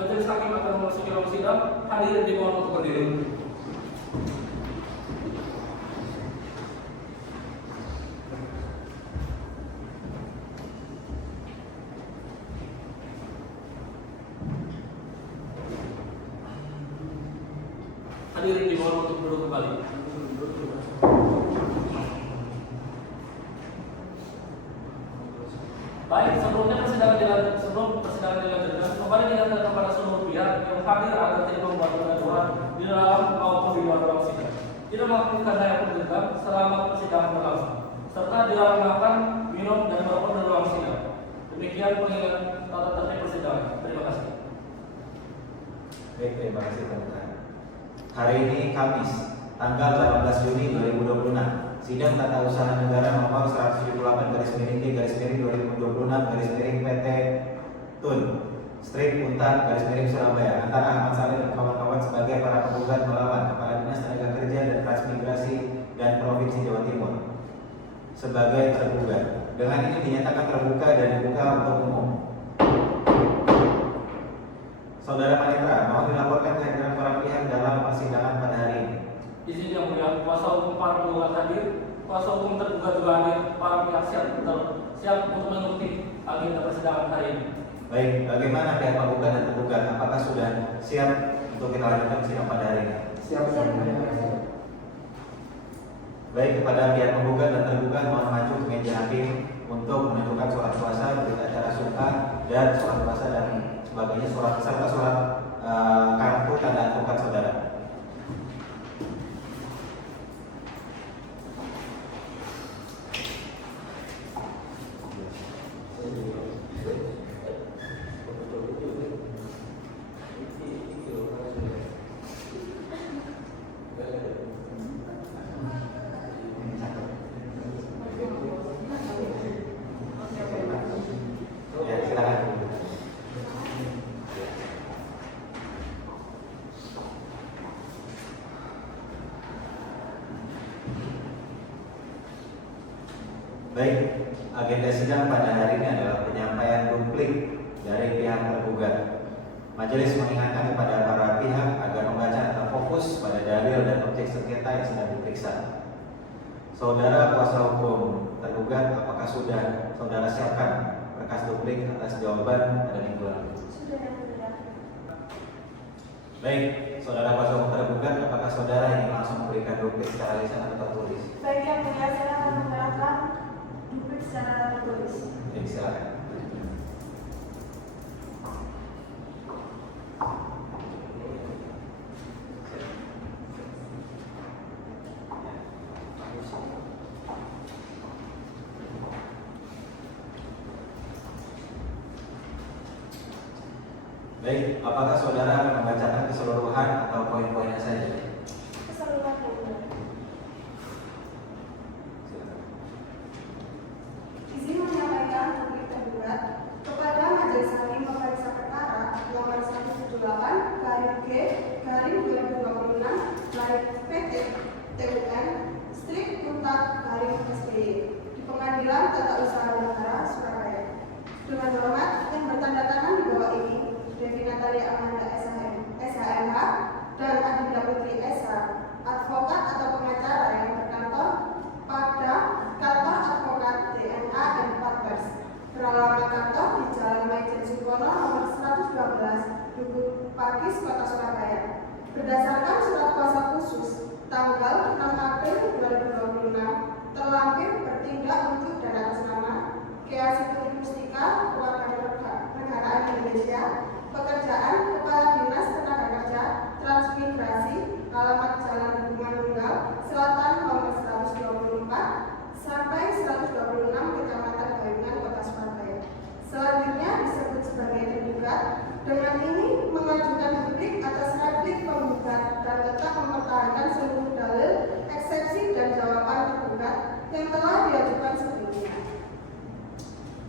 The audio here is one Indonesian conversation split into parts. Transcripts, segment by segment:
Majelis hakim akan memasuki ruang sidang. Hadirin dimohon untuk berdiri. Hadirin dimohon untuk duduk kembali. Baik, sebelum persidangan dilanjutkan, kembali diingatkan kepada seluruh pihak yang hadir agar tidak membuat kegaduhan di dalam maupun di luar ruang sidang, tidak melakukan daya pendekat selama persidangan berlangsung, serta dilarang makan, minum, dan merokok di ruang sidang. Demikian pengingat tata tertib persidangan. Terima kasih. Baik, terima kasih teman-teman. Hari ini Kamis, tanggal 18 Juni 2026. Sidang Tata Usaha Negara nomor 178/2026/2026 PT Tun Strip Untar/Surabaya antara Ahmad Salim dan kawan-kawan sebagai para penggugat melawan Kepala Dinas Tenaga Kerja dan Transmigrasi dan Provinsi Jawa Timur sebagai tergugat. Dengan ini dinyatakan terbuka dan dibuka untuk umum. Saudara Panitra, mohon dilaporkan kehadiran para pihak dalam persidangan pada hari ini. Izin yang mulia, kuasa hukum para penggugat hadir, kuasa hukum tergugat juga hadir, para pihak siap untuk mengikuti agenda persidangan hari ini. Baik, bagaimana pihak penggugat dan tergugat? Apakah sudah siap untuk kita lanjutkan sidang pada hari ini? Siap. Baik, kepada pihak penggugat dan tergugat mohon maju ke meja hakim untuk menentukan surat kuasa, berita acara suka dan surat kuasa dan sebagainya, serta surat kartu tanda advokat saudara. Ya, silakan. Baik, agenda sidang pada hari ini adalah penyampaian duplik dari pihak tergugat. Majelis mengingatkan kepada para pihak agar membaca dan fokus pada dalil dan objek sengketa yang sedang diperiksa. Saudara kuasa hukum tergugat, apakah sudah saudara siapkan berkas duplik atas jawaban pada minggu lalu? Sudah. Baik, saudara kuasa hukum tergugat, apakah saudara ingin langsung memberikan duplik secara lisan atau tertulis? Baik yang mulia, saya akan menyerahkan duplik secara tertulis. Baik, silakan. Baik, apakah saudara akan membacakan keseluruhan atau poin-poinnya saja? Keseluruhan yang mulia. Izin menyampaikan duplik tergugat kepada Majelis Hakim Pemeriksa Perkara nomor 178/G/2026 PT TUN Strip Untar/SBY di Pengadilan Tata Usaha Negara Surabaya. Dengan hormat yang bertanda tangan di bawah ini, Devi Natalia Amanda SHMH dan Adinda Putri SH, advokat atau pengacara yang terkantor pada kantor advokat DNA dan Partners, beralamat kantor di Jalan Maijen Supono nomor 112, Dukuh Pakis, Kota Surabaya. Berdasarkan surat kuasa khusus tanggal 6 April 2026, terlampir bertindak untuk dan atas nama Keasi Putri Mustika, Kewarganegaraan Indonesia, pekerjaan Kepala Dinas Tenaga Kerja Transmigrasi, alamat Jalan Hubungan Tunggal Selatan nomor 124 sampai 126 Kecamatan Bayungan, Kota Surabaya. Selanjutnya disebut sebagai tergugat. Dengan ini mengajukan duplik atas replik penggugat dan tetap mempertahankan seluruh dalil, eksepsi dan jawaban tergugat yang telah diajukan sebelumnya.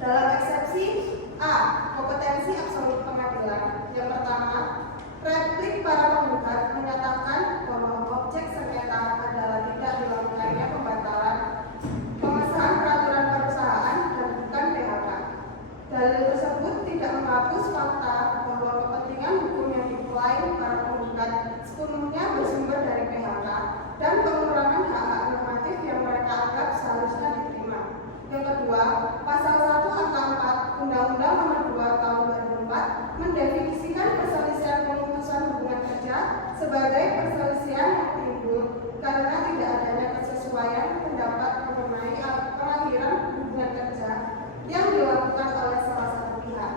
Dalam eksepsi A, kompetensi absolut pengadilan. Yang pertama, replik para penggugat menyatakan bahwa objek sengketa adalah tidak dilakukannya pembatalan pengesahan peraturan perusahaan dan bukan PHK. Dalil tersebut tidak menghapus fakta bahwa kepentingan mendefinisikan perselisihan pemutusan hubungan kerja sebagai perselisihan yang timbul karena tidak adanya kesesuaian pendapat mengenai pengakhiran hubungan kerja yang dilakukan oleh salah satu pihak.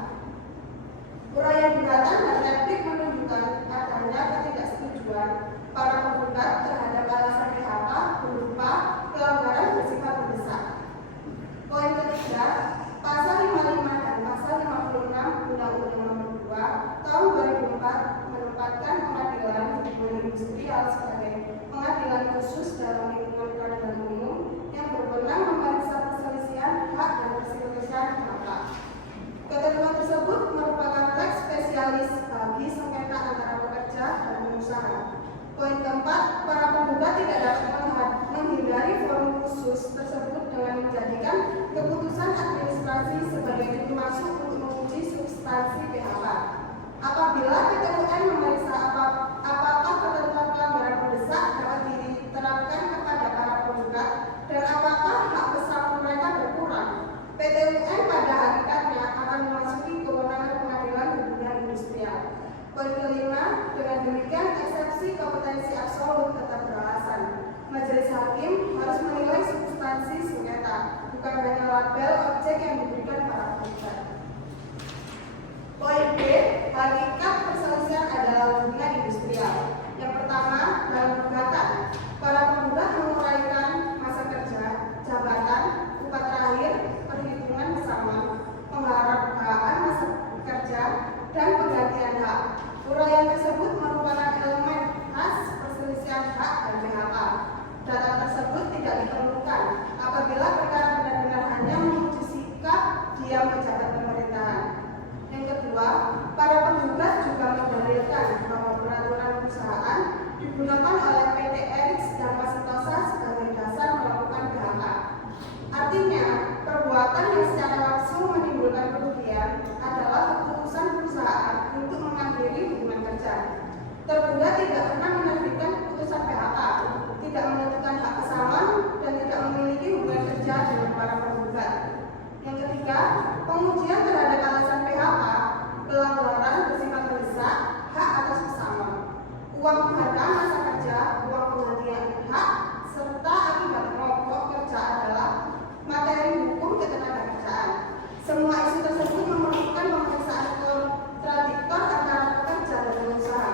Uraian gugatan dan replik menunjukkan adanya ketidaksetujuan para penggugat terhadap alasan PHK berupa pelanggaran bersifat mendesak. Poin ketiga, Pasal 55 dan Pasal 56 Undang-Undang Nomor 2 Tahun 2004 menempatkan pengadilan hubungan industrial sebagai pengadilan khusus dalam lingkungan peradilan umum yang berwenang memeriksa perselisihan hak dan perselisihan PHK. Ketentuan tersebut merupakan teks spesialis bagi sengketa antara pekerja dan pengusaha. Poin keempat, para penggugat tidak dapat menghindari forum khusus tersebut dengan menjadikan keputusan administrasi sebagai pintu masuk untuk menguji substansi PHK. Apabila PT UN memeriksa apakah ketentuan pelanggaran mendesak dapat diterapkan kepada para penggugat dan apakah hak bersama mereka berkurang, PT UN pada hakikatnya akan memasuki kewenangan pengadilan hubungan industrial. Poin kelima, dengan demikian eksepsi kompetensi absolut tetap beralasan. Majelis hakim harus menilai substansi sengketa, bukan hanya label objek yang diberikan para penggugat. Poin B, hakikat perselisihan adalah hubungan industrial. Yang pertama, dalam gugatan, para penggugat menguraikan masa kerja, jabatan, upah terakhir, perhitungan bersama, penghargaan masa kerja, dan penggantian hak. Uraian tersebut merupakan elemen khas perselisihan hak dan PHK. Data tersebut tidak diperlukan apabila perkara benar-benar hanya menguji sikap diam pejabat pemerintahan. Yang kedua, para penggugat juga mendalilkan bahwa peraturan perusahaan digunakan oleh PT Eriks dan Masitosa sebagai dasar melakukan PHK. Artinya, perbuatan yang secara langsung menimbulkan kerugian adalah keputusan perusahaan untuk mengakhiri hubungan kerja. Tergugat tidak pernah menerbitkan keputusan PHK, tidak menentukan hak pesangon, dan tidak memiliki hubungan kerja dengan para penggugat. Yang ketiga, pengujian terhadap alasan PHK, pelanggaran bersifat mendesak, hak atas pesangon, uang penghargaan masa kerja, uang penggantian hak, serta akibat mogok kerja adalah materi hukum ketenagakerjaan. Semua isu tersebut memerlukan pemeriksaan kontradiktor antara pekerja dan pengusaha.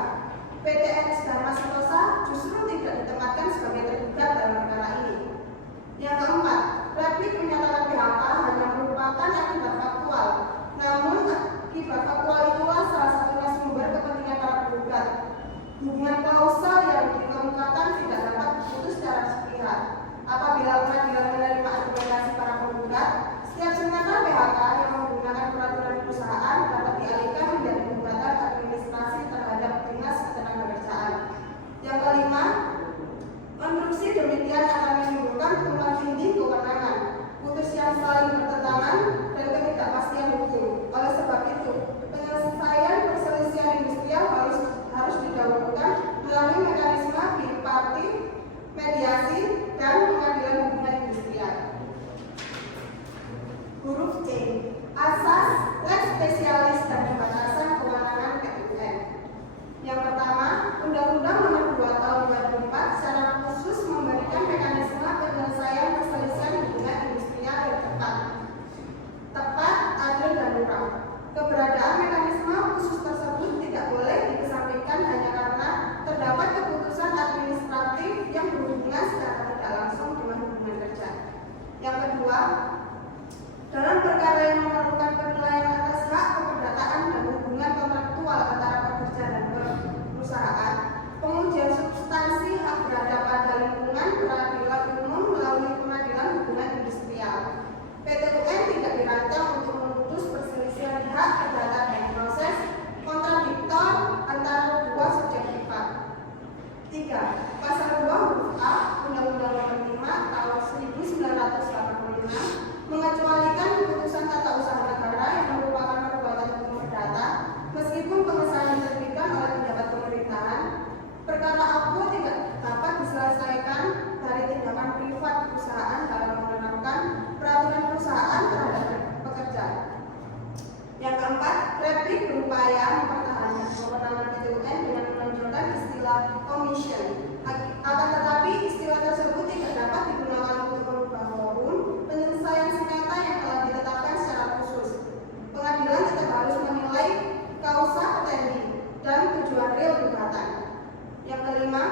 PT Eriks dan Masitosa justru tidak ditempatkan sebagai tergugat dalam perkara ini. Yang keempat, replik menyatakan PHK hanya merupakan akibat faktual berupaya mempertahankan kewenangan PT UN dengan menonjolkan istilah commission. Akan tetapi istilah tersebut tidak dapat digunakan untuk merubah forum penyelesaian sengketa yang telah ditetapkan secara khusus. Pengadilan tetap harus menilai kausa petendi dan tujuan real gugatan. Yang kelima,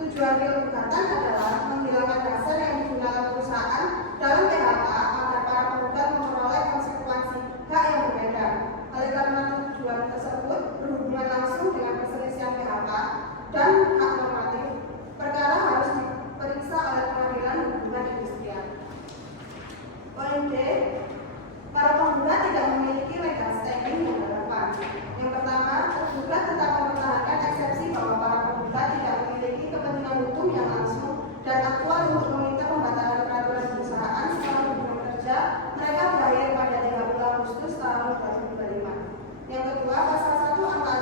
tujuan real gugatan adalah menghilangkan dasar yang digunakan perusahaan dalam PHK agar para penggugat memperoleh konsekuensi hak yang berbeda. Oleh karena tujuan tersebut berhubungan langsung dengan perselisihan PHK dan hak normatif, perkara harus diperiksa oleh pengadilan hubungan industrial. Poin D, para penggugat tidak memiliki legal standing yang relevan. Yang pertama, tergugat tetap mempertahankan eksepsi bahwa para penggugat tidak memiliki kepentingan hukum yang langsung dan aktual untuk meminta pembatalan peraturan perusahaan setelah hubungan kerja mereka berakhir pada 30 Agustus tahun 2025. Yang kedua, pasal 1 angka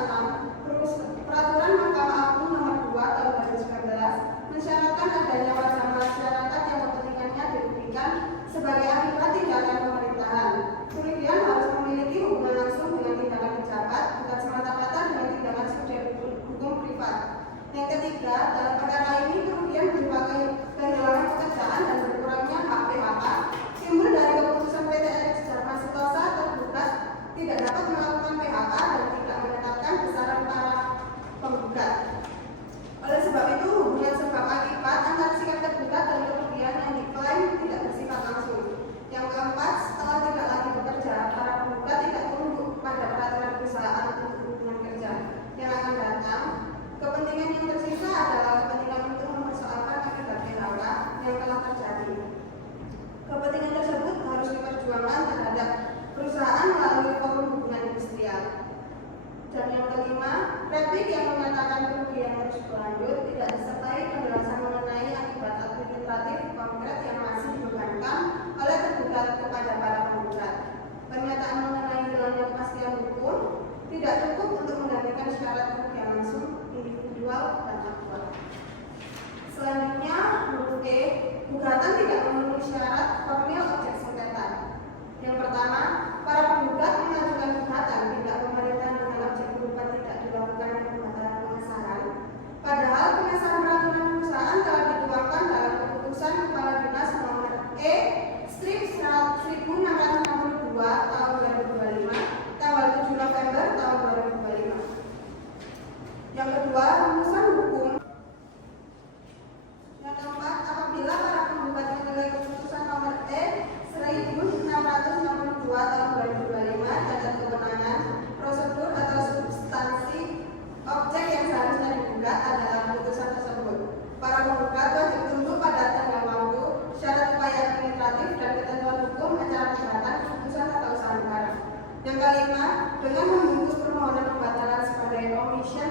6 peraturan Mahkamah Agung nomor 2 tahun 2019 mensyaratkan adanya warga masyarakat yang kepentingannya dirugikan sebagai akibat tindakan pemerintahan. Kemudian harus memiliki hubungan langsung dengan tindakan pejabat, bukan semata-mata dengan tindakan subjek hukum privat. Yang ketiga, dalam perkara ini kemudian berupa kehilangan pekerjaan dan berkurangnya hak PHK timbul dari keputusan PT Erik Sejarah Setosa tergugat tidak dapat melakukan PHK dan tidak menetapkan besaran para penggugat. Oleh sebab itu, hubungan sebab akibat antara sikap tergugat dan kerugian yang diklaim tidak bersifat langsung. Yang keempat, setelah tidak lagi bekerja, para penggugat tidak tunduk pada peraturan perusahaan untuk hubungan kerja yang akan datang. Kepentingan yang tersisa adalah kepentingan untuk mempersoalkan akibat PHK yang telah terjadi. Kepentingan tersebut harus diperjuangkan terhadap perusahaan melalui forum hubungan industrial. Dan yang kelima, replik yang mengatakan kerugian harus berlanjut tidak disertai penjelasan mengenai akibat administratif konkret yang masih dibebankan oleh tergugat kepada para penggugat. Pernyataan mengenai hilangnya kepastian hukum tidak cukup untuk menggantikan syarat kerugian langsung individual dan aktual. Selanjutnya, huruf E, gugatan tidak memenuhi syarat formil objek sengketa. Yang pertama, para penggugat mengajukan gugatan tidak pemerintahan dengan objek berupa tidak dilakukan pembatalan pengesahan. Padahal pengesahan peraturan perusahaan telah dituangkan dalam keputusan Kepala Dinas nomor E/1662 tahun 2025 tanggal 7 November tahun 2025. Yang kedua, rumusan hukum. Yang keempat, apabila para penggugat menilai keputusan nomor E/1662 tahun 2025 cacat kewenangan, prosedur atau substansi objek yang seharusnya digugat adalah keputusan tersebut, para penggugat wajib tunduk pada tenggang waktu, syarat upaya administratif dan ketentuan hukum acara pemberatan keputusan atau usaha negara. Yang kelima, dengan membungkus permohonan pembatalan sebagai commission,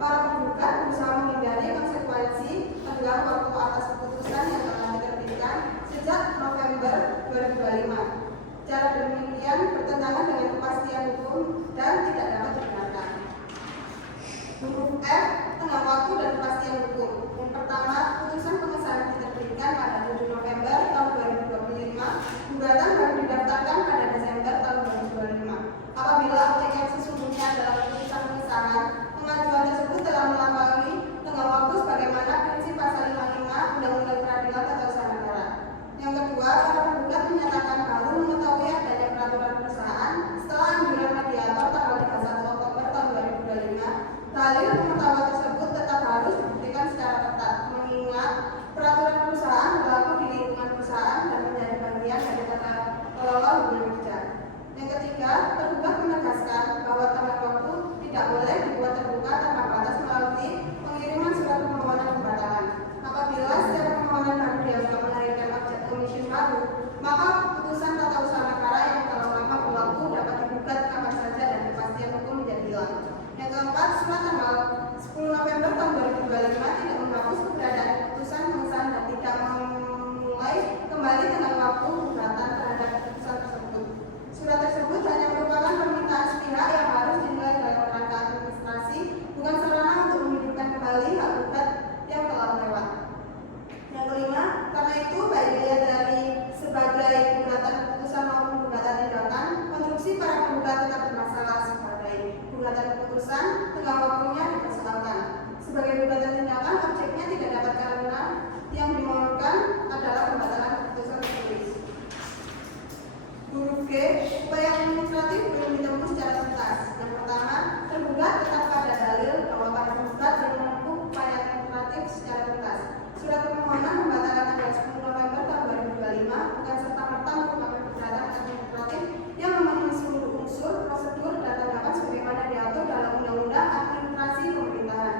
para penggugat berusaha menghindari konsekuensi tenggang waktu atas keputusan yang telah diterbitkan sejak November 2025. Cara demikian bertentangan dengan kepastian hukum dan tidak dapat dibenarkan. Huruf F, tenggang waktu dan kepastian hukum. Yang pertama, putusan pengesahan diterbitkan pada 7 November tahun 2025. Gugatan baru didaftarkan pada Desember tahun 2025. Apabila objek yang sesungguhnya adalah putusan pengesahan, pengajuan tersebut telah melampaui tenggang waktu sebagaimana prinsip pasal 55 Undang-Undang Peradilan Tata Usaha Negara. Yang kedua, para penggugat menyatakan baru mengetahui adanya peraturan perusahaan setelah anjuran mediator tanggal 31 Oktober tahun 2025. Dalil pengetahuan tersebut tetap harus dibuktikan secara ketat, mengingat peraturan perusahaan berlaku di lingkungan perusahaan dan menjadi bagian dari tata kelola hubungan kerja. Yang ketiga, tergugat menegaskan bahwa tenggang waktu tidak boleh dibuat terbuka tanpa batas melalui pengiriman surat permohonan pembatalan. Apabila setiap permohonan baru dianggap melahirkan objek commission baru, maka putusan tata usaha negara yang telah lama berlaku dapat digugat kapan saja dan kepastian hukum menjadi hilang. Yang keempat, surat tanggal 10 November tahun 2025 tidak menghapus keberadaan putusan pengesahan dan tidak memulai kembali tenggang waktu gugatan terhadap putusan tersebut. Surat tersebut hanya merupakan permintaan sepihak yang harus dinilai dalam kerangka administrasi, bukan sarana untuk menghidupkan kembali hak gugat yang telah lewat. Yang kelima, karena itu baik dilihat dari sebagai gugatan keputusan maupun gugatan tindakan, konstruksi para penggugat tetap bermasalah sebagai gugatan gugatan keputusan, tengah waktunya dipersoalkan. Sebagai gugatan tindakan, objeknya tidak dapat karena yang dimohonkan adalah pembatalan keputusan tertulis. Huruf G, upaya administratif belum ditempuh secara tuntas. Yang pertama, tergugat tetap pada dalil bahwa para penggugat belum menempuh upaya administratif secara tuntas. Surat permohonan pembatalan tanggal 10 November tahun 2025 bukan serta-merta merupakan keberatan administratif yang memenuhi seluruh unsur, prosedur, dan tanggapan sebagaimana diatur dalam Undang-Undang Administrasi Pemerintahan.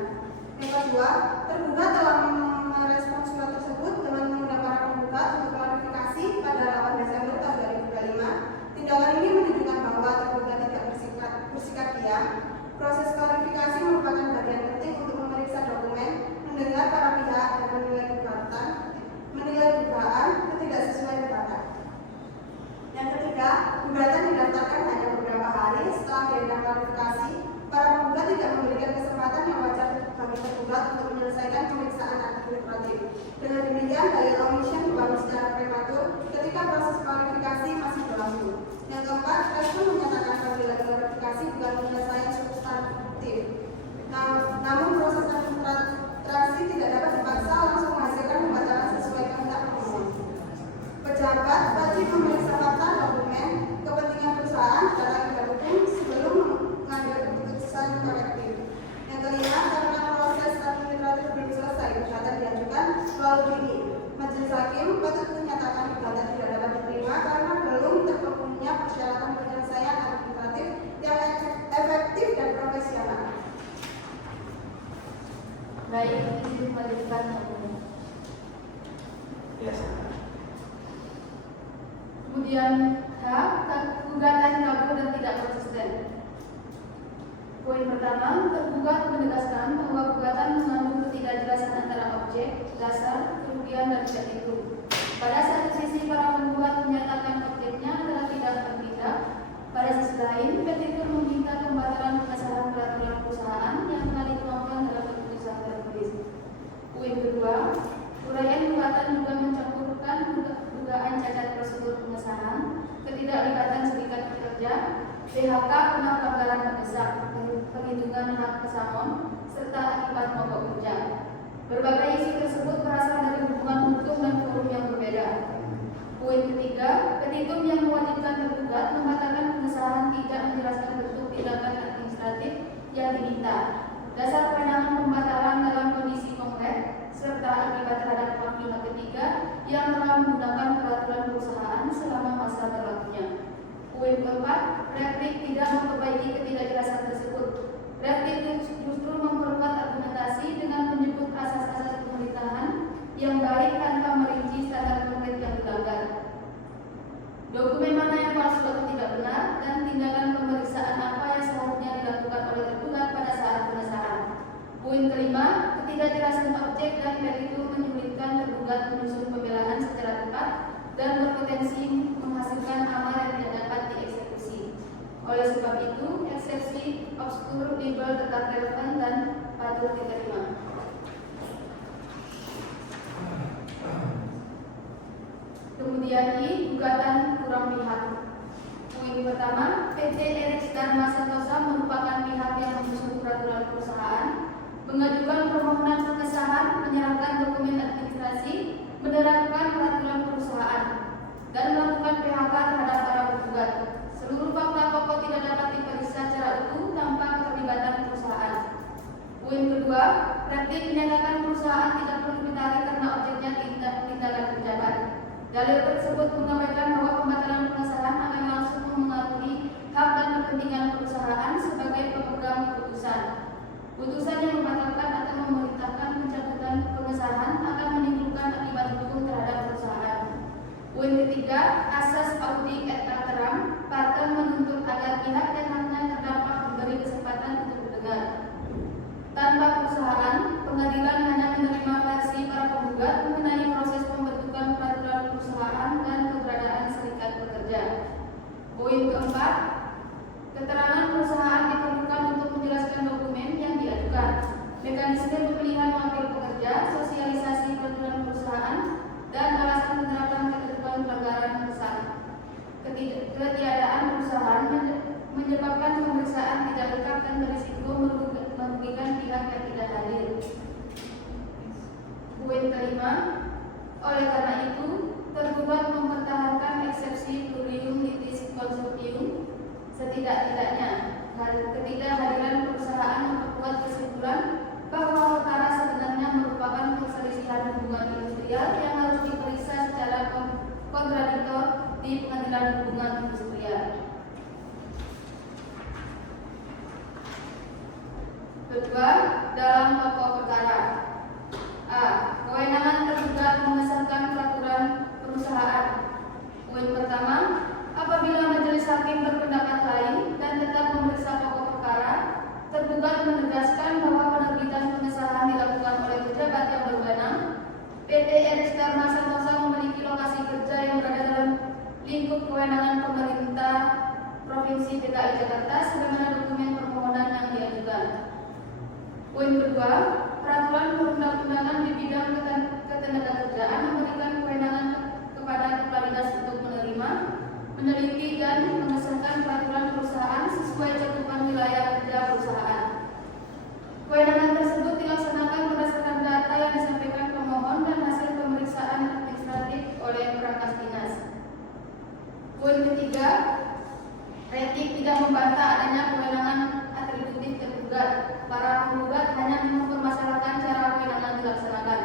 Yang kedua, tergugat telah merespons surat tersebut dengan mengundang para penggugat untuk klarifikasi pada 8 Desember tahun 2025. Tindakan ini menunjukkan bahwa tergugat tidak bersikap diam. Proses klarifikasi merupakan bagian penting untuk memeriksa dokumen, mendengar para pihak, dan menilai dugaan ketidaksesuaian data. Yang ketiga, gugatan didaftarkan hanya beberapa hari setelah diundang klarifikasi. Para penggugat tidak memberikan kesempatan yang wajar bagi tergugat untuk menyelesaikan pemeriksaan administratif. Dengan demikian, dalil omission dibangun secara prematur ketika proses klarifikasi masih berlangsung. Yang keempat, respon menyatakan panggilan klarifikasi bukan penyelesaian substantif. Namun proses administrasi tidak dapat dipaksa langsung menghasilkan pembatalan sesuai kehendak pemohon. Pejabat wajib memeriksa fakta, dokumen, kepentingan perusahaan, dan akibat hukum sebelum mengambil keputusan korektif. Yang kelima, karena proses administratif belum selesai, gugatan diajukan lalu ini. Majelis Hakim patut menyatakan gugatan tidak dapat diterima karena belum terpenuhinya persyaratan penyelesaian administratif yang efektif dan profesional. Baik, izin melanjutkan dokumen. Ya, silakan. Kemudian H, gugatan kabur dan tidak konsisten. Poin pertama, tergugat menegaskan bahwa gugatan mengandung ketidakjelasan antara objek, dasar, kerugian, dan petitum. Pada satu sisi, para penggugat menyatakan objeknya adalah tidak bertindak. Pada sisi lain, petitum meminta pembatalan pengesahan peraturan perusahaan yang telah dituangkan dalam keputusan tertulis. Poin kedua, uraian gugatan juga mencampurkan dugaan cacat prosedur pengesahan, ketidaklibatan serikat pekerja, PHK karena pelanggaran mendesak, perlindungan hak pesangon, serta akibat mogok kerja. Berbagai isu tersebut berasal dari hubungan hukum dan forum yang berbeda. Poin ketiga, petitum yang mewajibkan tergugat membatalkan pengesahan tidak menjelaskan bentuk tindakan administratif yang diminta, dasar kewenangan pembatalan dalam kondisi konkret, serta akibat terhadap pihak ketiga yang telah menggunakan peraturan perusahaan selama masa berlakunya. Poin keempat, replik tidak memperbaiki ketidakjelasan tersebut. Replik justru memperkuat argumentasi dengan menyebut asas-asas pemerintahan yang baik tanpa merinci standar konkret yang dilanggar. Dokumen mana yang palsu atau tidak benar, dan tindakan pemeriksaan apa yang seharusnya dilakukan oleh tergugat pada saat pengesahan. Poin kelima, ketidakjelasan objek dan petitum menyulitkan tergugat menyusun pembelaan secara tepat dan berpotensi menghasilkan amal yang tidak dapat dieksekusi. Oleh sebab itu, eksepsi obskur libel tetap relevan dan patut diterima. Kemudian I, gugatan kurang pihak. Poin pertama, PT Eriks Dharma Santosa merupakan pihak yang menyusun peraturan perusahaan, mengajukan permohonan pengesahan, menyerahkan dokumen administrasi, menerapkan peraturan perusahaan, dan melakukan PHK terhadap para penggugat. Seluruh fakta pokok tidak dapat diperiksa secara utuh tanpa keterlibatan perusahaan. Poin kedua, replik menyatakan perusahaan tidak perlu ditarik karena objeknya tindakan pejabat. Dalil tersebut mengabaikan bahwa pembatalan pengesahan akan langsung mengaruhi hak dan kepentingan perusahaan sebagai pemegang keputusan. Putusan yang membatalkan atau memerintahkan pencabutan pengesahan akan menimbulkan akibat hukum terhadap perusahaan. Poin ketiga, asas audi et alteram, partai menuntut agar pihak yang haknya terdampak diberi kesempatan untuk mendengar. Tanpa perusahaan, pengadilan hanya menerima versi para penggugat mengenai proses pembentukan peraturan perusahaan dan keberadaan serikat pekerja. Poin keempat, keterangan perusahaan diperlukan untuk menjelaskan dokumen yang diajukan. menyebabkan pemeriksaan tidak lengkap dan berisiko merugikan pihak yang tidak hadir. Poin kelima, oleh karena itu, tergugat mempertahankan eksepsi plurium litis consortium setidak-tidaknya ketidakhadiran perusahaan memperkuat kesimpulan bahwa perkara sebenarnya merupakan perselisihan hubungan industrial yang harus diperiksa secara kontradiktor di pengadilan hubungan industrial. Kedua, dalam pokok perkara. A. Kewenangan tergugat mengesahkan peraturan perusahaan. Poin pertama, apabila majelis hakim berpendapat lain dan tetap memeriksa pokok perkara, tergugat menegaskan bahwa penerbitan pengesahan dilakukan oleh pejabat yang berwenang. PT Eris Dharma Santosa memiliki lokasi kerja yang berada dalam lingkup kewenangan pemerintah Provinsi DKI Jakarta sebagaimana dokumen permohonan yang diajukan. Poin kedua, peraturan perundang-undangan di bidang ketenagakerjaan memberikan kewenangan kepada kepala dinas untuk menerima, meneliti dan mengesahkan peraturan perusahaan sesuai cakupan wilayah kerja perusahaan. Kewenangan tersebut dilaksanakan berdasarkan data yang disampaikan pemohon dan hasil pemeriksaan administratif oleh perangkat dinas. Poin ketiga, Retik tidak membantah adanya kewenangan atributif tergugat. Para penggugat hanya mempermasalahkan cara kewenangan dilaksanakan.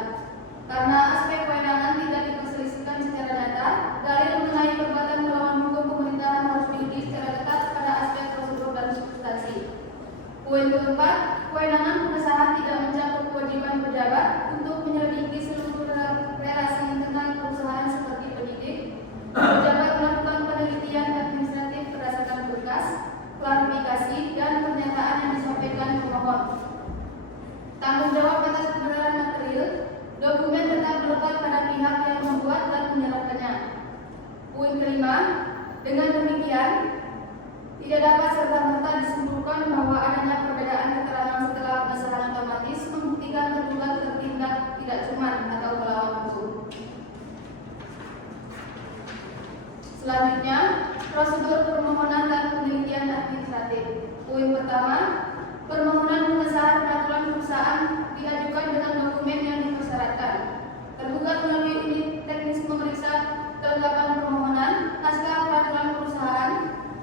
Karena aspek kewenangan tidak diperselisihkan secara nyata, dalil mengenai perbuatan melawan hukum pemerintahan harus diuji secara ketat pada aspek prosedur dan substansi. Poin keempat, kewenangan pengesahan tidak mencakup kewajiban pejabat untuk menyelidiki seluruh relasi internal perusahaan seperti penyidik. Pejabat melakukan penelitian administratif berdasarkan berkas, klarifikasi, dan pernyataan yang disampaikan pemohon. Tanggung jawab atas kebenaran material dokumen tetap melekat pada pihak yang membuat dan menyerahkannya. Poin kelima, dengan demikian tidak dapat serta-merta disimpulkan bahwa adanya perbedaan keterangan setelah pengesahan otomatis membuktikan tergugat tertindak tidak cermat atau melawan hukum. Selanjutnya, prosedur permohonan dan penelitian administratif. Poin pertama, permohonan pengesahan peraturan perusahaan diajukan dengan dokumen yang dipersyaratkan. Tergugat melalui unit teknis memeriksa kelengkapan permohonan, naskah peraturan perusahaan,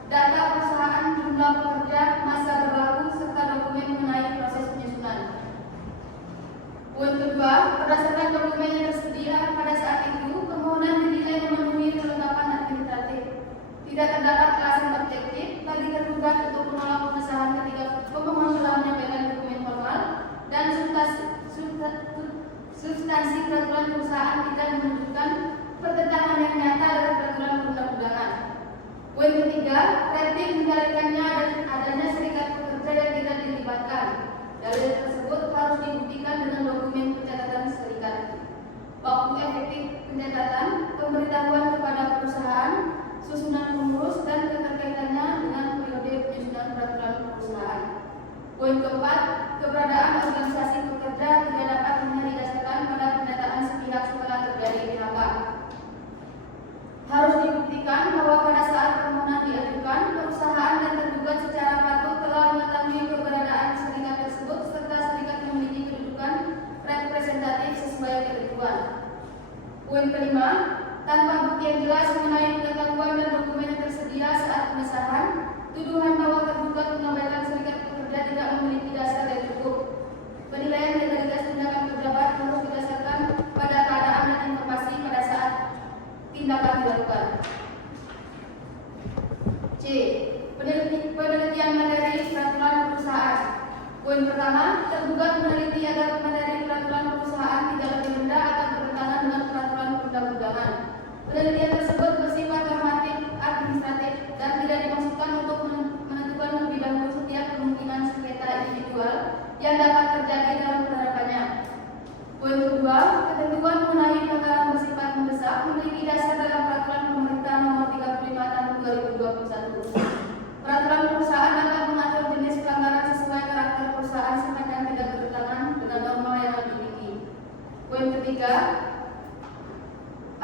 data perusahaan, jumlah pekerja, masa berlaku, serta dokumen mengenai proses penyusunan. Poin kedua, berdasarkan dokumen yang tersedia pada saat itu, permohonan dinilai memenuhi kelengkapan administratif. Tidak terdapat alasan objektif bagi tergugat untuk menolak pengesahan ketika pemohon telah menyampaikan dokumen formal dan substansi peraturan perusahaan tidak menunjukkan pertentangan yang nyata dengan peraturan perundang-undangan. Poin ketiga, Retik mendalilkannya adanya serikat pekerja yang tidak dilibatkan. Dalil tersebut harus dibuktikan dengan dokumen pencatatan serikat. Waktu efektif pencatatan, pemberitahuan kepada perusahaan, susunan pengurus, dan keterkaitannya dengan periode penyusunan peraturan perusahaan. Poin keempat, keberadaan organisasi pekerja tidak dapat hanya didasarkan pada pernyataan sepihak setelah terjadi PHK. Harus dibuktikan bahwa pada saat permohonan diajukan, perusahaan dan tergugat secara patut telah mengetahui keberadaan serikat tersebut serta serikat memiliki kedudukan representatif sesuai ketentuan. Poin kelima, tanpa bukti yang jelas mengenai pengetahuan dan dokumen yang tersedia saat pengesahan, tuduhan bahwa tergugat mengabaikan serikat pekerja tidak memiliki dasar yang cukup. Penilaian legalitas tindakan pejabat harus didasarkan pada keadaan dan informasi pada saat tindakan dilakukan. C. Penelitian materi peraturan perusahaan. Poin pertama, tergugat meneliti agar materi peraturan perusahaan tidak lebih rendah atau bertentangan dengan peraturan perundang-undangan. Penelitian tersebut bersifat normatif, administratif, dan tidak dimaksudkan untuk menentukan lebih dahulu setiap kemungkinan sengketa individual yang dapat terjadi dalam penerapannya. Poin kedua, ketentuan mengenai pelanggaran bersifat mendesak memiliki dasar dalam peraturan pemerintah nomor 35 tahun 2021. Peraturan perusahaan dapat mengatur jenis pelanggaran sesuai karakter perusahaan sepanjang tidak bertentangan dengan norma yang dimiliki. Poin ketiga,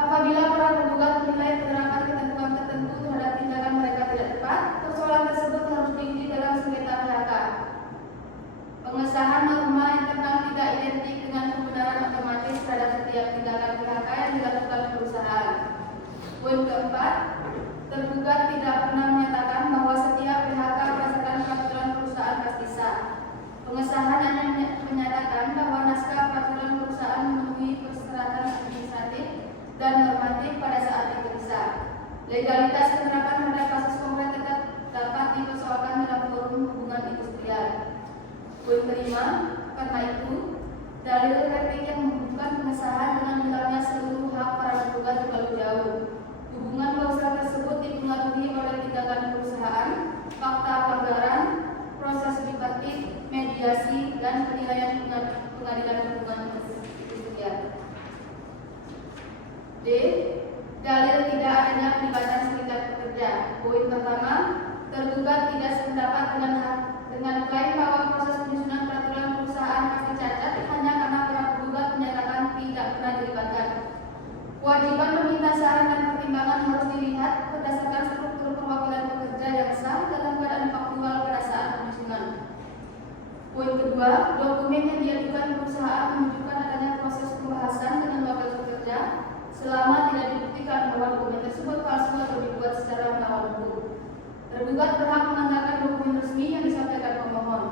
apabila para tergugat menilai penerapan ketentuan tertentu terhadap tindakan mereka tidak tepat, persoalan tersebut Pengesahan norma internal tidak identik dengan kebenaran otomatis terhadap setiap tindakan PHK yang dilakukan perusahaan. Poin keempat, tergugat tidak pernah menyatakan bahwa setiap PHK berdasarkan peraturan perusahaan pasti sah. Pengesahan hanya menyatakan bahwa naskah peraturan perusahaan memenuhi persyaratan administratif dan normatif pada saat diperiksa. Legalitas penerapan terhadap kasus konkret tetap dapat dipersoalkan dalam forum hubungan industrial. Poin kelima, karena itu, dalil replik yang membutuhkan pengesahan dengan hilangnya seluruh hak para tergugat terlalu jauh. Hubungan kausal tersebut dipengaruhi oleh tindakan perusahaan, fakta pelanggaran, proses bipartit, mediasi, dan penilaian pengadilan hubungan industrial. D. Dalil tidak adanya pelibatan serikat pekerja. Poin pertama, tergugat tidak sependapat dengan klaim bahwa proses penyusunan peraturan perusahaan pasti cacat hanya karena para penggugat menyatakan tidak pernah dilibatkan. Kewajiban meminta saran dan pertimbangan harus dilihat berdasarkan struktur perwakilan pekerja yang sah dalam keadaan faktual pada saat penyusunan. Poin kedua, dokumen yang diajukan perusahaan menunjukkan adanya proses pembahasan dengan wakil pekerja selama tidak dibuktikan bahwa dokumen tersebut palsu atau dibuat secara melawan hukum. Tergugat berhak mengandalkan dokumen resmi yang disampaikan pemohon.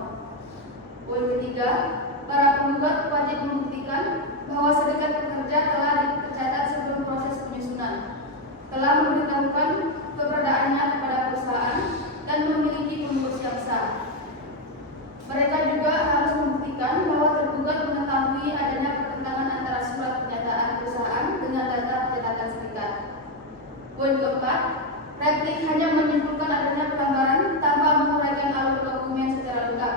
Poin ketiga, para penggugat wajib membuktikan bahwa serikat pekerja telah tercatat sebelum proses penyusunan, telah memberitahukan keberadaannya kepada perusahaan, dan memiliki pengurus yang sah. Mereka juga harus membuktikan bahwa tergugat mengetahui adanya pertentangan antara surat pernyataan perusahaan dengan data pencatatan serikat. Poin keempat, replik hanya menyimpulkan adanya pelanggaran tanpa menguraikan alur dokumen secara lengkap.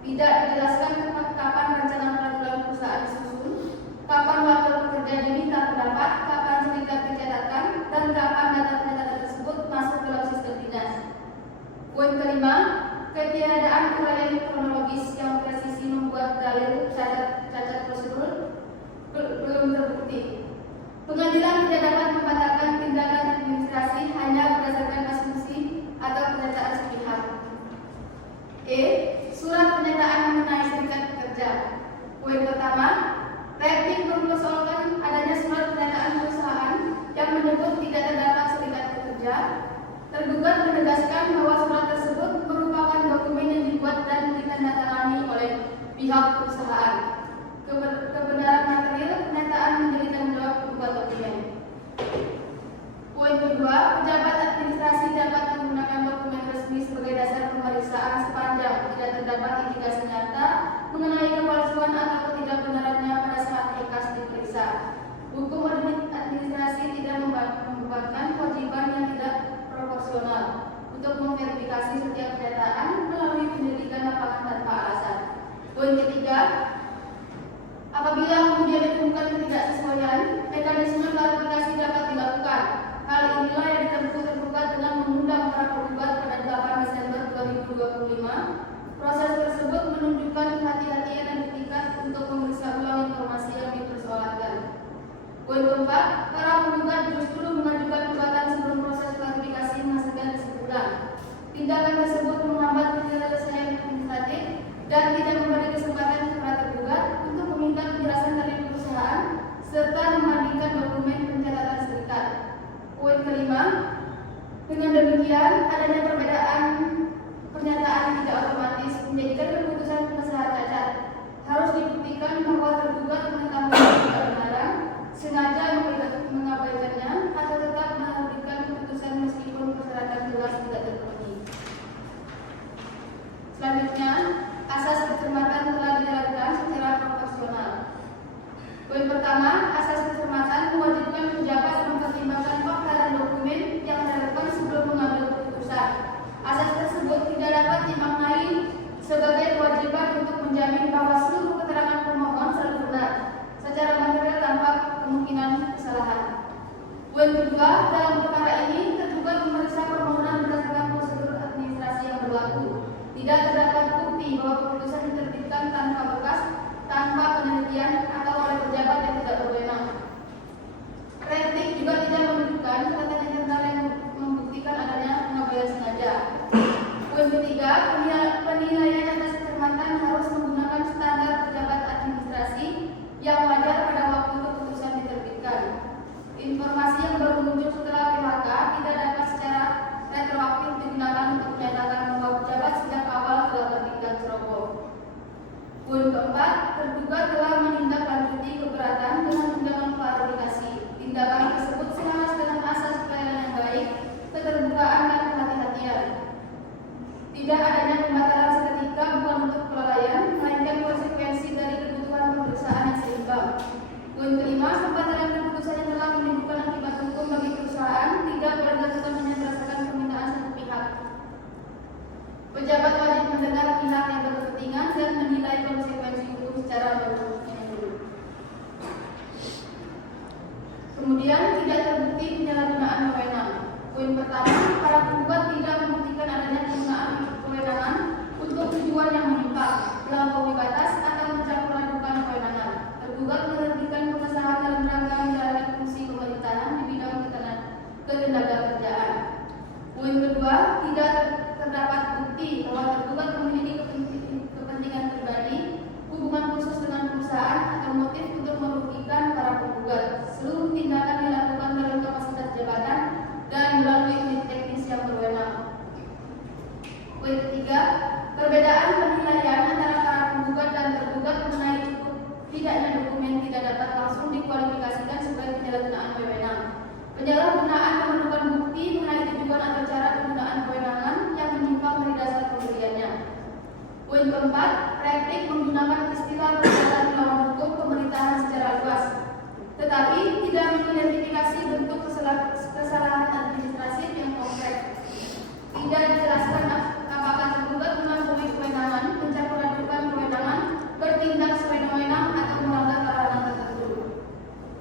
Tidak dijelaskan kapan rencana peraturan perusahaan disusun, kapan wakil pekerja diminta pendapat, kapan serikat dicatatkan, dan kapan data pencatatan tersebut masuk dalam sistem dinas. Poin kelima, ketiadaan uraian kronologis yang presisi membuat dalil cacat prosedur belum terbukti. Pengadilan tidak dapat membatalkan tindakan administrasi hanya berdasarkan asumsi atau pernyataan sepihak. E. Surat pernyataan mengenai serikat pekerja. Poin pertama, replik mempersoalkan adanya surat pernyataan perusahaan yang menyebut tidak terdapat serikat pekerja. Tergugat menegaskan bahwa surat tersebut merupakan dokumen yang dibuat dan ditandatangani oleh pihak perusahaan. Kebenaran material pernyataan menjadi tanggung jawab pembuat dokumen. Poin kedua, pejabat administrasi dapat menggunakan dokumen resmi sebagai dasar pemeriksaan sepanjang tidak terdapat indikasi nyata mengenai kepalsuan atau ketidakbenarannya pada saat berkas diperiksa. Hukum administrasi tidak membebankan kewajiban yang tidak proporsional untuk memverifikasi setiap pernyataan melalui penyelidikan lapangan tanpa alasan. Poin ketiga, apabila kemudian ditemukan ketidaksesuaian, mekanisme klarifikasi dapat dilakukan. Hal inilah yang ditempuh tergugat dengan mengundang para penggugat pada 8 Desember 2025. Proses tersebut menunjukkan kehati-hatian dan etikat untuk memeriksa ulang informasi yang dipersoalkan. Poin keempat, para penggugat justru mengajukan gugatan sebelum proses klarifikasi menghasilkan kesimpulan. Tindakan tersebut menghambat penyelesaian administratif dan tidak memberi kesempatan kepada tergugat untuk meminta penjelasan dari perusahaan serta membandingkan dokumen pencatatan serikat. Poin kelima, dengan demikian adanya perbedaan pernyataan tidak otomatis menjadikan keputusan pengesahan cacat. Harus dibuktikan bahwa tergugat mengetahui kebenaran, sengaja mengabaikannya, atau tetap menerbitkan keputusan meskipun persyaratan jelas tidak terpenuhi. Selanjutnya, asas kecermatan telah dijalankan secara proporsional. Poin pertama, asas kecermatan mewajibkan pejabat mempertimbangkan fakta dan dokumen yang relevan sebelum mengambil keputusan. Asas tersebut tidak dapat dimaknai sebagai kewajiban untuk menjamin bahwa seluruh keterangan pemohon selalu benar secara material tanpa kemungkinan kesalahan. Poin kedua, dalam perkara ini tergugat memeriksa permohonan berdasarkan prosedur administrasi yang berlaku. Tidak terdapat bukti bahwa keputusan diterbitkan tanpa berkas, tanpa penelitian, atau oleh pejabat yang tidak berwenang. Replik juga tidak menunjukkan catatan internal yang membuktikan adanya pengabaian sengaja. Poin ketiga, penilaian atas kecermatan harus menggunakan keempat, tergugat telah menindaklanjuti keberatan dengan tindakan klarifikasi. Tindakan tersebut selaras dengan asas pelayanan yang baik, keterbukaan dan kehati-hatian. Tidak adanya pembatalan seketika bukan untuk kelalaian, melainkan konsekuensi dari kebutuhan pemeriksaan yang seimbang. Poin kelima, pembatalan keputusan yang telah menimbulkan akibat hukum bagi perusahaan tidak bergantung hanya berdasarkan permintaan satu pihak. Pejabat wajib mendengar pihak yang berkepentingan dan menilai konsekuensi hukum secara menyeluruh. Kemudian tidak terbukti penyalahgunaan wewenang. Poin pertama, para penggugat tidak membuktikan adanya penggunaan kewenangan untuk tujuan yang menyimpang, melampaui batas atau mencampur adukan kewenangan. Tergugat menerbitkan pengesahan dalam rangka menjalankan fungsi pemerintahan di bidang ketenagakerjaan. Poin kedua, tidak terdapat bukti bahwa tergugat memiliki kepentingan pribadi, hubungan khusus dengan perusahaan atau motif untuk merugikan para penggugat. Seluruh tindakan dilakukan dalam kapasitas jabatan dan melalui unit teknis yang berwenang. Poin ketiga, perbedaan penilaian antara para penggugat dan tergugat mengenai cukup tidaknya dokumen tidak dapat langsung dikualifikasikan sebagai penyalahgunaan wewenang. Penyalahgunaan memerlukan bukti mengenai tujuan atau cara penggunaan kewenangan yang menyimpang dari dasar pemberiannya. Poin keempat, praktik menggunakan istilah perbuatan melawan hukum pemerintahan secara luas, tetapi tidak mengidentifikasi bentuk kesalahan administratif yang konkret. Tidak dijelaskan apakah tergugat melampaui kewenangan, mencampur adukan kewenangan, bertindak sewenang-wenang atau melanggar larangan tertentu.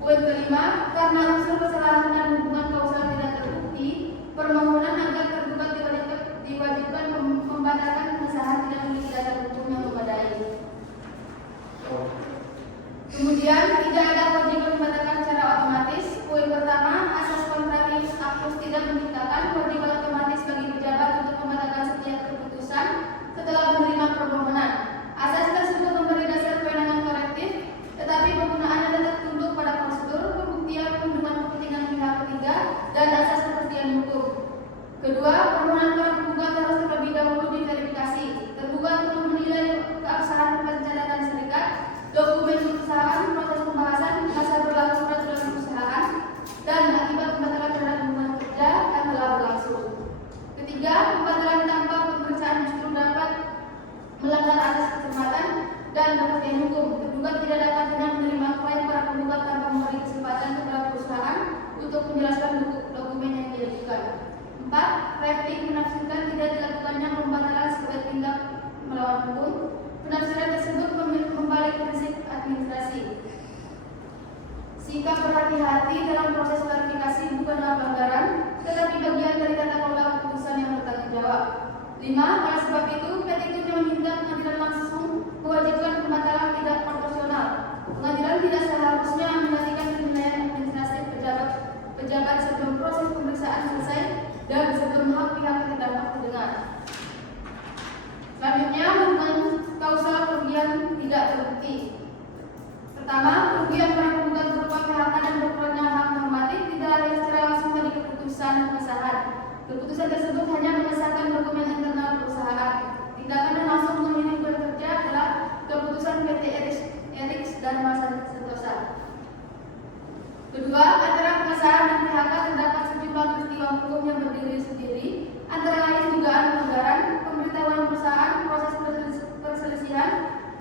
Poin kelima, karena unsur kesalahan dan hubungan kausal tidak terbukti, permohonan agar tergugat diwajibkan membatalkan pengesahan tidak memiliki dasar hukum yang memadai. Kemudian tidak ada kewajiban membatalkan secara otomatis. Poin pertama, asas contrarius actus tidak menciptakan kewajiban otomatis bagi pejabat untuk membatalkan setiap keputusan setelah menerima permohonan. Asas tersebut memberi dasar kewenangan korektif, tetapi penggunaannya tetap tunduk pada prosedur pembuktian dengan kepentingan pihak ketiga dan asas kepastian hukum. Kedua, permohonan para penggugat harus terlebih dahulu diverifikasi. Tergugat perlu menilai keabsahan pencatatan serikat, dokumen perusahaan, proses pembahasan, masa berlaku peraturan perusahaan, dan akibat pembatalan terhadap hubungan kerja yang telah berlangsung. Ketiga, pembatalan tanpa pemeriksaan justru dapat melanggar asas keselamatan dan kepastian hukum. Tergugat tidak dapat dengan menerima klaim para penggugat tanpa memberi kesempatan kepada perusahaan untuk menjelaskan dokumen yang diajukan. 4. Replik menafsirkan tidak dilakukannya pembatalan sebagai tindak melawan hukum. Penafsiran tersebut membalik prinsip administrasi. Sikap berhati-hati dalam proses klarifikasi bukanlah pelanggaran, tetapi bagian dari tata kelola keputusan yang bertanggung jawab. 5. Oleh sebab itu, petitum yang meminta pengadilan langsung mewajibkan pembatalan tidak proporsional. Pengadilan tidak seharusnya menantikan penilaian administratif pejabat sebelum proses pemeriksaan selesai dan sebelum hak pihak yang terdampak terdengar. Selanjutnya, hubungan kausal kerugian tidak terbukti. Pertama, kerugian para penggugat berupa PHK dan berkurangnya hak normatif tidak ada secara langsung dari keputusan pengesahan. Keputusan tersebut hanya mengesahkan dokumen internal perusahaan. Tindakan yang langsung mengirim bekerja adalah keputusan PT Eriks dan Masa Sentosa. Kedua, antara pengesahan dan PHK terdapat sejumlah peristiwa hukum yang berdiri sendiri, antara lain dugaan pelanggaran, pemberitahuan perusahaan, proses perselisihan,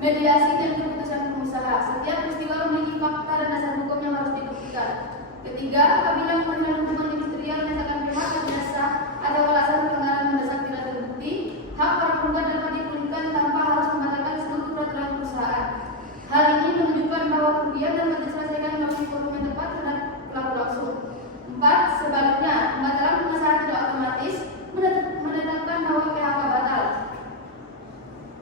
mediasi, dan keputusan pengusaha. Setiap peristiwa memiliki fakta dan dasar hukum yang harus dibuktikan. Ketiga, apabila pengadilan hubungan industrial menyatakan pihak yang biasa atau alasan pelanggaran mendesak tidak terbukti, hak para penggugat dapat dipulihkan tanpa harus membatalkan seluruh peraturan perusahaan. Hal ini menunjukkan bahwa kerugian dapat diselesaikan melalui forum yang tepat terhadap pelaku langsung. 4. Sebaliknya, pembatalan pengesahan tidak otomatis menetapkan bahwa PHK batal.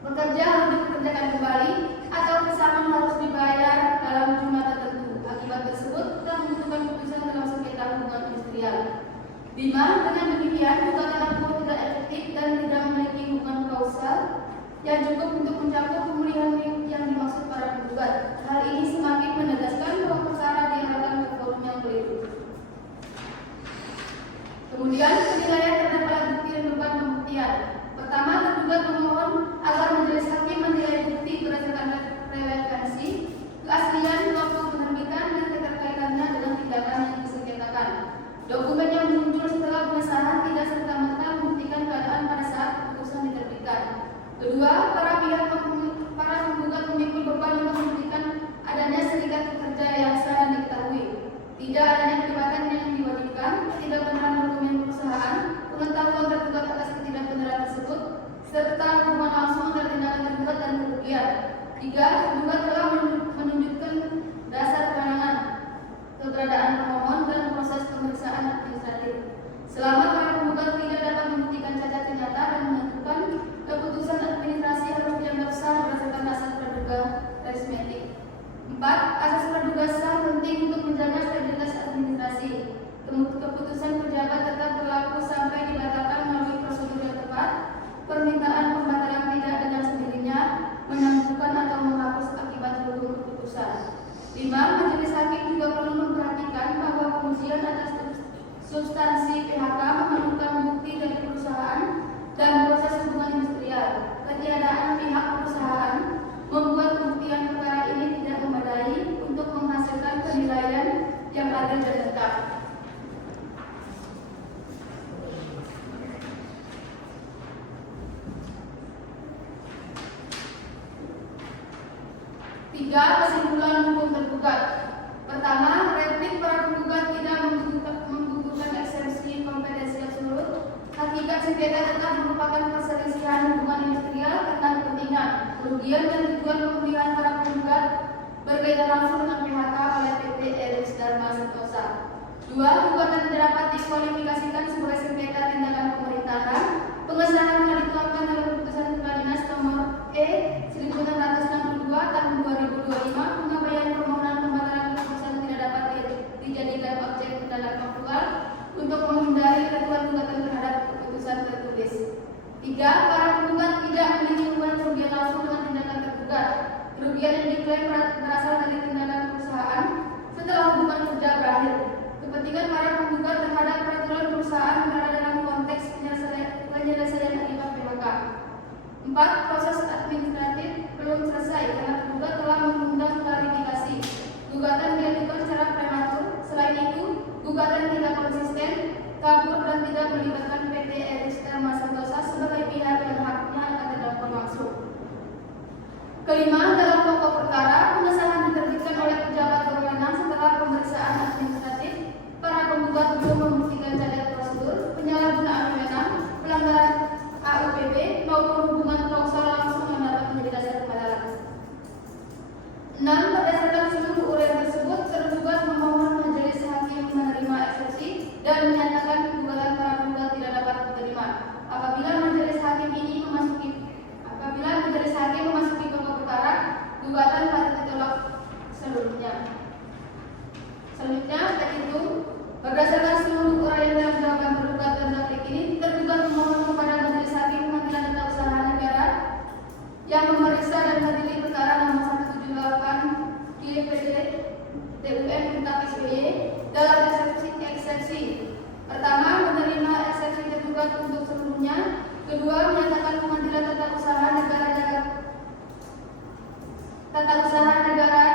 Pekerja harus dipekerjakan kembali atau pesangon harus dibayar dalam jumlah tertentu. Akibat tersebut telah membutuhkan keputusan dalam sengketa hubungan industrial. 5. Dengan demikian, gugatan akuo tidak efektif dan tidak memiliki hubungan kausal 3. Tergugat telah menunjukkan dasar kewenangan, keberadaan pemohon dan proses pemeriksaan administratif. Selama para penggugat tidak dapat membuktikan cacat nyata dan menentukan keputusan administrasi harus dianggap sah berdasarkan asas praduga aritmetik. 4. Asas praduga sah penting untuk menjaga stabilitas administrasi. Keputusan pejabat tetap berlaku sampai dibatalkan melalui prosedur yang tepat. Permintaan pembatalan tidak dengan sendirinya menyembuhkan atau menghapus akibat hukum keputusan. 5. Majelis hakim juga perlu memperhatikan bahwa pengujian atas substansi PHK memerlukan bukti dari perusahaan dan proses hubungan industrial. Ketiadaan pihak perusahaan membuat pembuktian perkara ini tidak memadai untuk menghasilkan penilaian yang adil dan tetap. Tiga, kesimpulan hukum tergugat. Pertama, replik para penggugat tidak menggugurkan eksepsi kompetensi absolut. Hakikat sengketa tetap merupakan perselisihan hubungan industrial tentang kepentingan, kerugian dan tujuan pemilihan para penggugat berkaitan langsung dengan PHK oleh PT Eris Dharma Sentosa. 2. Gugatan tidak dapat dikualifikasikan sebagai sengketa tindakan pemerintahan. Pengesahan telah dituangkan dalam keputusan Kepala Dinas nomor E/1662 tahun 2025. Pengabaian permohonan pembatalan keputusan tidak dapat dijadikan objek tindakan faktual untuk menghindari ketentuan gugatan terhadap keputusan tertulis. 3. Para penggugat tidak memiliki hubungan kerugian langsung dengan tindakan tergugat. Kerugian yang diklaim berasal dari tindakan perusahaan setelah hubungan kerja berakhir. Kepentingan para penggugat terhadap peraturan perusahaan berada dalam konteks penyelesaian akibat PHK. 4. Proses administratif belum selesai karena tergugat telah mengundang klarifikasi. Gugatan diajukan secara prematur. Selain itu, gugatan tidak konsisten, kabur dan tidak melibatkan PT Eris Dharma Sentosa sebagai pihak yang haknya adalah bermaksud. 5. Dalam pokok perkara, pengesahan diterbitkan oleh pejabat berwenang setelah pemeriksaan administratif. Para penggugat belum membuktikan cacat prosedur, penyalahgunaan wewenang, pelanggaran AUPB maupun hubungan klausul langsung yang dapat menjadi dasar pembatalan. 6. Berdasarkan seluruh uraian tersebut, tergugat memohon majelis hakim menerima eksepsi dan menyatakan gugatan para penggugat tidak dapat diterima. Apabila majelis hakim memasuki pokok perkara, gugatan patut ditolak seluruhnya. Selanjutnya, itu berdasarkan seluruh uraian dalam jawaban tergugat dan daplik ini, tergugat memohon kepada majelis hakim pengadilan tata usaha negara yang memeriksa dan mengadili perkara nomor 178 KPD TUN Untak SBY dalam eksepsi. Pertama, menerima eksepsi tergugat untuk seluruhnya. Kedua, menyatakan pengadilan tata usaha negara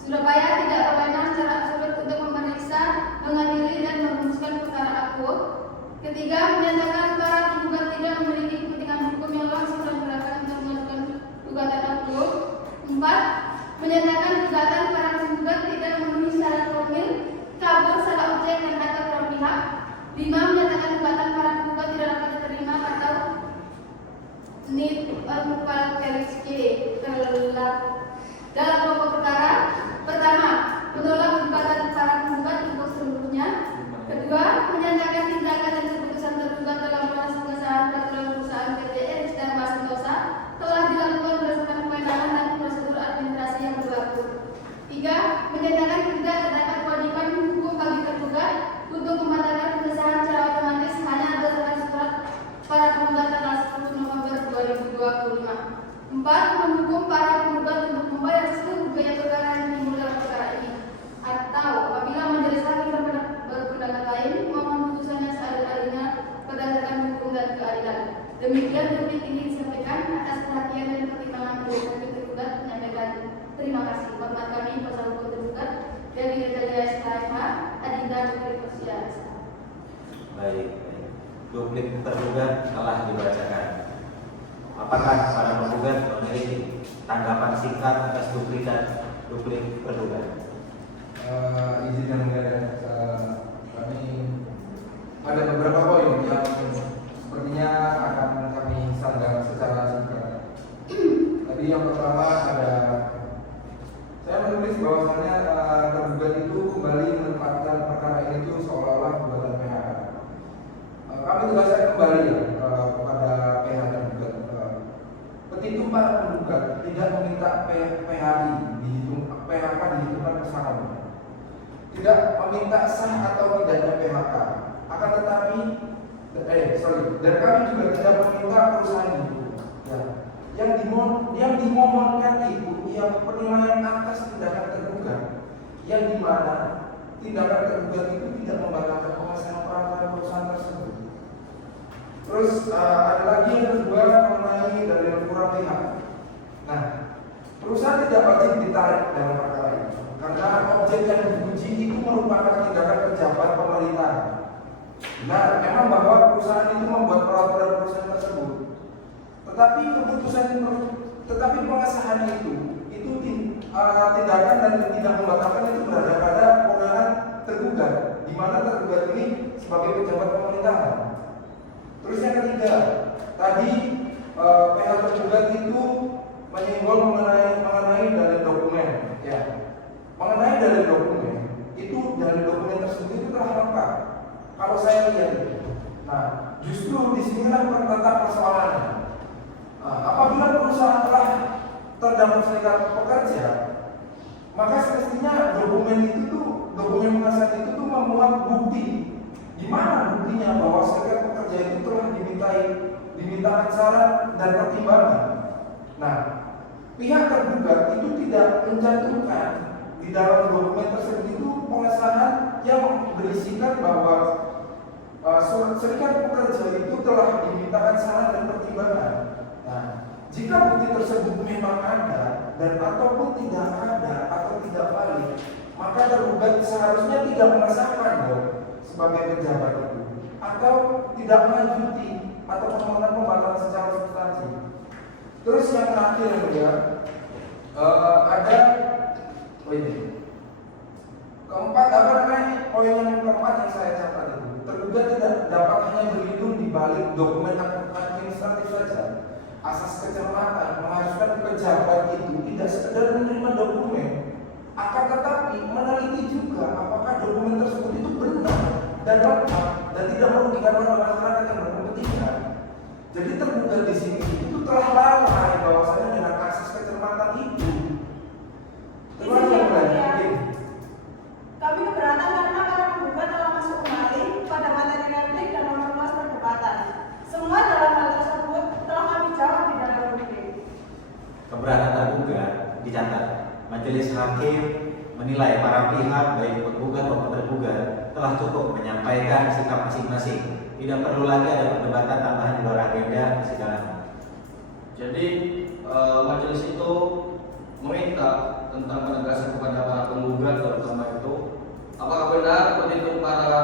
Surabaya tidak berwenang secara absolut untuk memeriksa, mengadili dan merumuskan perkara akuo. Ketiga, menyatakan para penggugat tidak memiliki kepentingan hukum yang langsung dan beragam untuk mengajukan gugatan akuo. 4. Menyatakan gugatan para penggugat tidak memenuhi syarat formil, kabur salah objek dan atau orang pihak. 5. Menyatakan gugatan para penggugat tidak dapat diterima atau need terlelap. Dalam pokok perkara, pertama, menolak gugatan para penggugat untuk seluruhnya. Kedua, menyatakan tindakan dan keputusan tergugat dalam proses pengesahan peraturan perusahaan PT Eris Dharma Sentosa telah dilakukan berdasarkan kewenangan dan prosedur administrasi yang berlaku. 3. Menyatakan tidak terdapat kewajiban hukum bagi tergugat untuk membatalkan pengesahan secara otomatis hanya berdasarkan surat para penggugat tanggal 10 November 2025. 4. Mendukung para penggugat untuk membayar seluruh biaya perkara yang timbul dalam perkara ini. Atau apabila majelis hakim berpendapat lain, mohon putusannya seadil-adilnya berdasarkan hukum dan keadilan. Demikian duplik ini disampaikan atas perhatian dan pertimbangan majelis hakim tergugat menyampaikan terima kasih. Hormat kami kuasa hukum tergugat Dewi Natalia SHMH Adinda Duplik Persias. Baik. Duplik tergugat telah dibacakan. Apakah para penggugat memiliki tanggapan singkat atas duplik tergugat? Izin yang mulia, kami ada beberapa poin yang sepertinya akan kami sanggah secara singkat. Tapi Jadi yang pertama ada, saya menulis bahwasannya tergugat itu kembali menempatkan perkara ini itu seolah-olah gugatan PHK. Kami tegaskan kembali ya kepada PH tergugat. Petitum para penggugat tidak meminta PHI dihitung PHK dihitungkan pesangon. Tidak meminta sah atau tidaknya PHK. Akan tetapi dan kami juga tidak meminta perusahaan itu. Ya. Yang dimohonkan itu ialah penilaian atas tindakan tergugat, yang dimana tindakan tergugat itu tidak membatalkan penghasilan peraturan perusahaan tersebut. Terus ada lagi yang kedua mengenai dalil kurang pihak. Nah, perusahaan tidak wajib ditarik dalam perkara ini karena objek yang diuji itu merupakan tindakan pejabat pemerintah. Nah, memang bahwa perusahaan itu membuat peraturan perusahaan tersebut. Tetapi pengesahan itu tindakan dan tidak membatalkan itu berada pada kewenangan tergugat, di mana tergugat ini sebagai pejabat pemerintahan. Terus yang ketiga, tadi pihak tergugat itu menyinggung mengenai dalil dokumen, ya. Mengenai dalil dokumen, itu dalil dokumen tersebut itu telah lengkap. Kalau saya lihat, nah justru disinilah terletak persoalannya. Apabila perusahaan telah terdapat serikat pekerja, maka semestinya dokumen pengesahan itu memuat bukti. Di mana buktinya bahwa serikat pekerja itu telah dimintakan syarat dan pertimbangan. Nah, pihak tergugat itu tidak mencantumkan di dalam dokumen tersebut itu pengesahan yang berisikan bahwa serikat pekerja itu telah dimintakan syarat dan pertimbangan. Nah, jika bukti tersebut memang ada dan ataupun tidak ada atau tidak valid, maka tergugat seharusnya tidak mengesahkan dong sebagai pejabat itu, atau tidak melanjuti atau permohonan pembatalan secara substansi. Terus yang terakhir ya, ada poin yang keempat yang saya catat itu, tergugat tidak dapat hanya berlindung di balik dokumen administratif saja. Asas kecermatan mengharuskan pejabat itu tidak sekedar menerima dokumen, akan tetapi meneliti juga apakah dokumen tersebut itu benar dan lengkap dan tidak merugikan masyarakat yang berkepentingan. Jadi tergugat di sini itu telah lalai bahwasanya dengan asas kecermatan itu. Terus yang lain, kami keberatan karena para penggugat telah masuk kembali pada materi replik dan memperluas perdebatan. Semua dalam hal tersebut telah kami jawab di dalam replik. Keberatan tergugat dicatat. Majelis hakim menilai para pihak baik penggugat maupun tergugat telah cukup menyampaikan sikap masing-masing. Tidak perlu lagi ada perdebatan tambahan di luar agenda persidangan. Jadi majelis itu meminta tentang penegasan kepada para penggugat, terutama itu apakah benar petitum para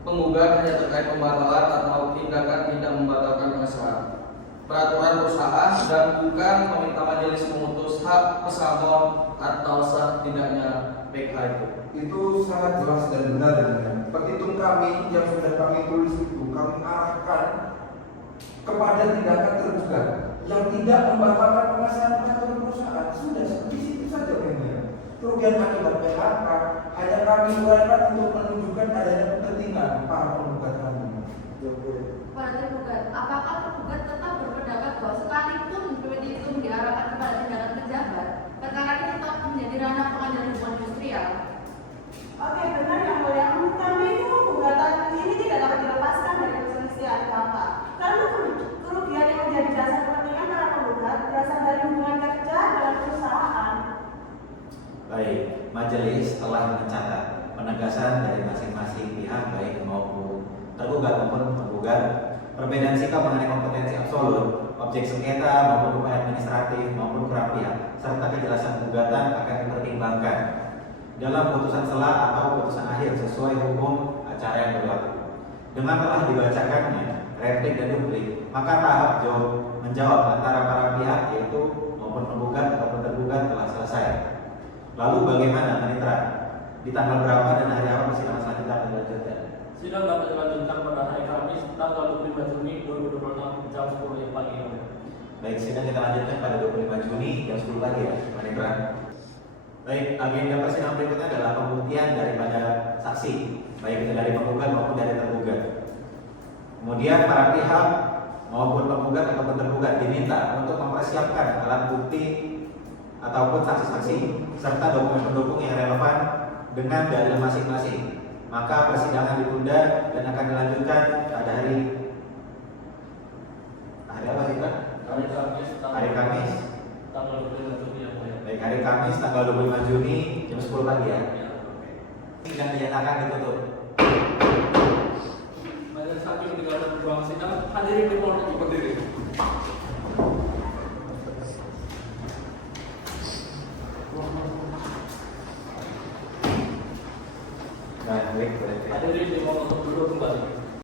penggugat hanya terkait pembatalan atau tindakan tidak membatalkan pengesahan peraturan perusahaan dan bukan meminta majelis memutus hak pesangon atau sah tidaknya PK itu. itu sangat jelas dan benar ya. Petitum kami yang sudah kami tulis itu kami arahkan kepada tindakan tergugat yang tidak membatalkan pengesahan peraturan perusahaan. Sudah di situ saja memang. Kerugian akibat PHK hanya kami uraikan untuk menunjukkan adanya kepentingan para penggugat kami. Para tergugat, apakah tergugat tetap berpendapat bahwa sekalipun petitum diarahkan kepada tindakan pejabat, perkara ini tetap menjadi ranah pengadilan hubungan industrial? Oke, benar yang mulia. Kami itu gugatan ini tidak dapat dilepaskan dari perselisihan fakta. Karena kerugian yang menjadi dasar kepentingan para penggugat berasal dari hubungan kerja dengan perusahaan. Baik, majelis telah mencatat penegasan dari masing-masing pihak baik maupun tergugat maupun penggugat, perbedaan sikap mengenai kompetensi absolut, objek sengketa maupun upaya administratif maupun kurang pihak, serta kejelasan gugatan akan dipertimbangkan dalam putusan sela atau putusan akhir sesuai hukum acara yang berlaku. Dengan telah dibacakannya replik dan duplik, maka tahap menjawab antara para pihak yaitu maupun penggugat ataupun tergugat telah selesai. Lalu bagaimana Manitra? Di tanggal berapa dan hari apa persidangan selanjutnya akan dilanjutkan? Sidang dapat dilanjutkan pada hari Kamis tanggal 25 Juni 2026 jam 10 pagi. Baik, sidang kita lanjutkan pada 25 Juni jam 10 pagi ya, Manegran. Baik, agenda persidangan berikutnya adalah pembuktian daripada saksi, baik itu dari penggugat maupun dari tergugat. Kemudian para pihak maupun penggugat ataupun tergugat diminta untuk mempersiapkan alat bukti ataupun saksi-saksi serta dokumen pendukung yang relevan dengan dalil masing-masing. Maka persidangan ditunda dan akan dilanjutkan pada hari apa sih Pak? Hari Kamis tanggal 25 Juni yang mulia. Baik, hari Kamis tanggal 25 Juni jam 10 pagi ya. Ya. Sidang dinyatakan ditutup. Majelis hakim di dalam ruang sidang hadirin dimohon untuk berdiri. Nah, baik, boleh. Hadirin dimohon untuk duduk kembali.